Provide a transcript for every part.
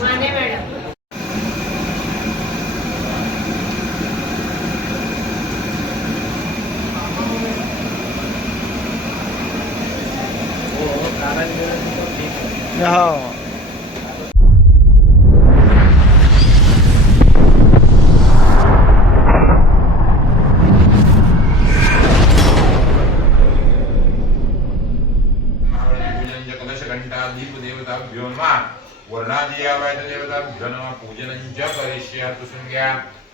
Mane madam हो पूजनंच करिष्यामि घ्या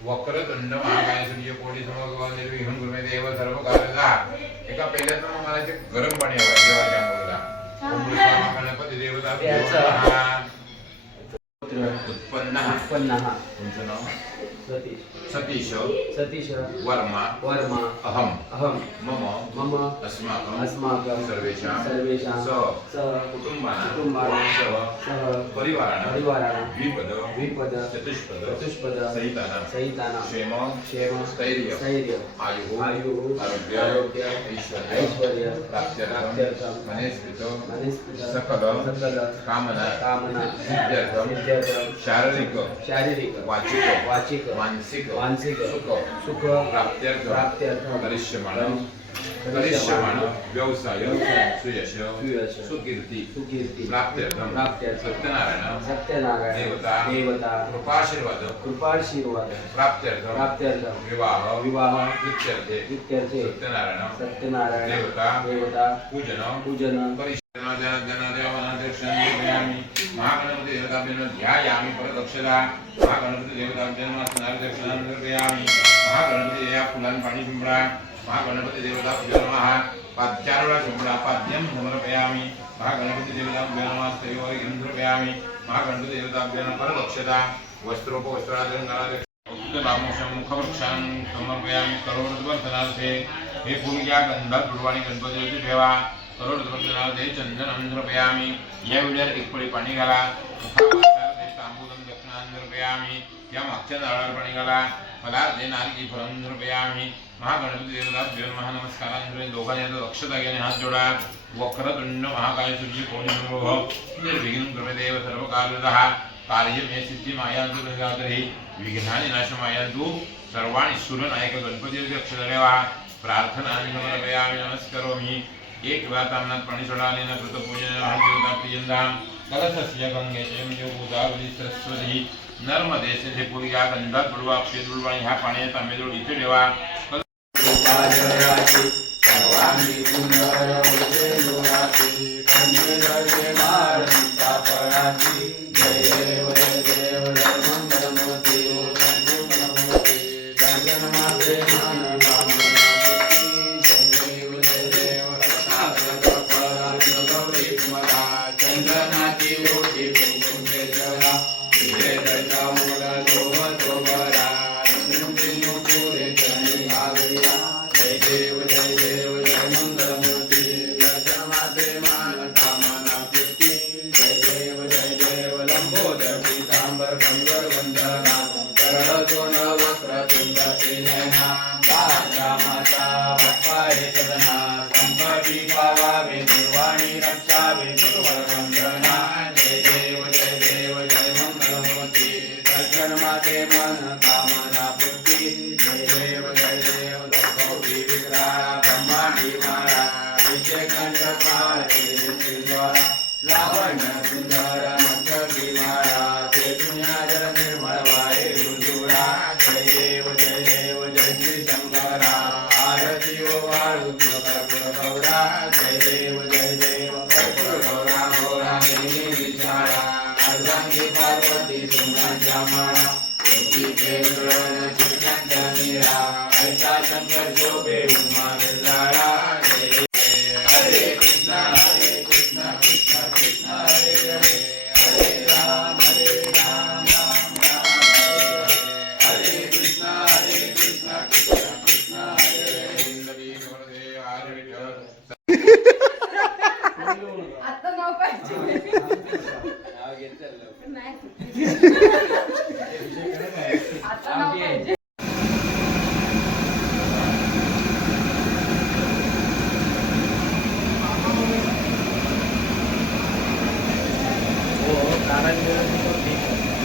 वक्रतुंड महाकाय सूर्यकोटि समप्रभ निर्विघ्नं कुरु मे देव सर्व कार्यदा एका पहिल्याच मला ते गरम पाणी हवं देवाच्या अंघोळीला ओम नमः गणपती देवता उत्पन्नः तुमचं नाव सतीश सतीश वर्मा अहम मम अस्माकं सर्वेषां सह कुटुंबानां सह परिवाराणां द्विपद चतुष्पद सहितानां क्षेम स्थैर्य आयुः आरोग्य ऐश्वर्य प्राप्त्यर्थं मनेस्कृत सकल कामना सिद्ध्यर्थं शारीरिक वाचिक मानसिक सुख प्राप्त्यर्थं करिष्यमाणं व्यवसाय सुयश सुकीर्ती प्राप्त्यर्थं सत्यनारायण देवता कृपाशीर्वाद प्राप्त्यर्थं विवाह इत्यर्थे सत्यनारायण देवता पूजन महागणपति देवताभ्यो ध्यायामि परदक्षता महागणपति देवताभ्यो स्नानदक्षिणां समर्पयामि महागणपति देवता फुलां पाणी पिंपळा महागणपति देवताभ्यो नमः पाद्यार्वा पिंपळा पाद्यं समर्पयामि महागणपति देवताभ्यो नमः स्तयोर्घ्यं समर्पयामि महागणपति देवताभ्यो नमः परदक्षता वस्त्रोपवस्त्रालङ्कारादि मुखवृक्षां समर्पयामि करोडवर्धनार्थे हे पूजा गंधात बुडवाणी गणपती ठेवा करोडवर्धनार्थे चंदनं समर्पयामि या व्हिडिओवर एक पळी पाणी घाला तांबूलं दक्षिणां समर्पयामि या मागच्या नारळावर पाणी घाला मला दे नारळी फळं समर्पयामि महागणपती देवताभ्यो नमः नमस्कारांजली दोघांनी दक्षता घेणे हात जोडा वक्रतुंड महाकाय सूर्यकोटि समप्रभ निर्विघ्नं कुरु मे देव सर्व कार्यदः कार्यमे सिद्धि मायान्तु गंगाधरी विघ्नानि नाशमायन्तु सर्वाणि सुरनायक गणपती अक्षरेवा प्रार्थना समर्पयामि नमस्करोमि एक वेळा तामनात पाणी सोडाले न कृतपूजन देवता प्रियंदाम कलशस्य गंगेचे म्हणजे गोदावरी सरस्वती नर्मदे से पूर्या गंधात बुडवा अक्षय बुडवा ह्या पाण्यात तांबेजोड इथे ठेवा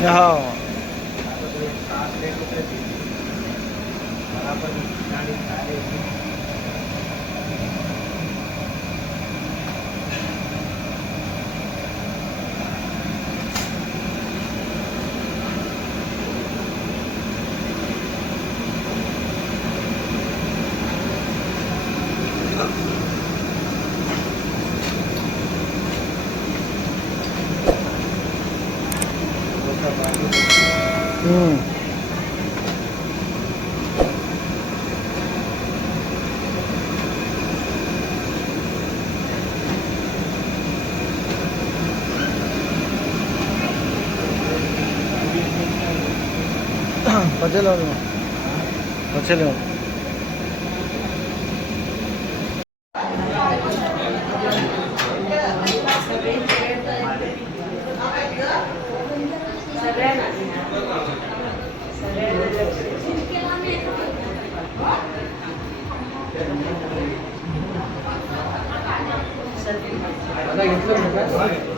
हो. बचेलो बचेलो आता घेतलं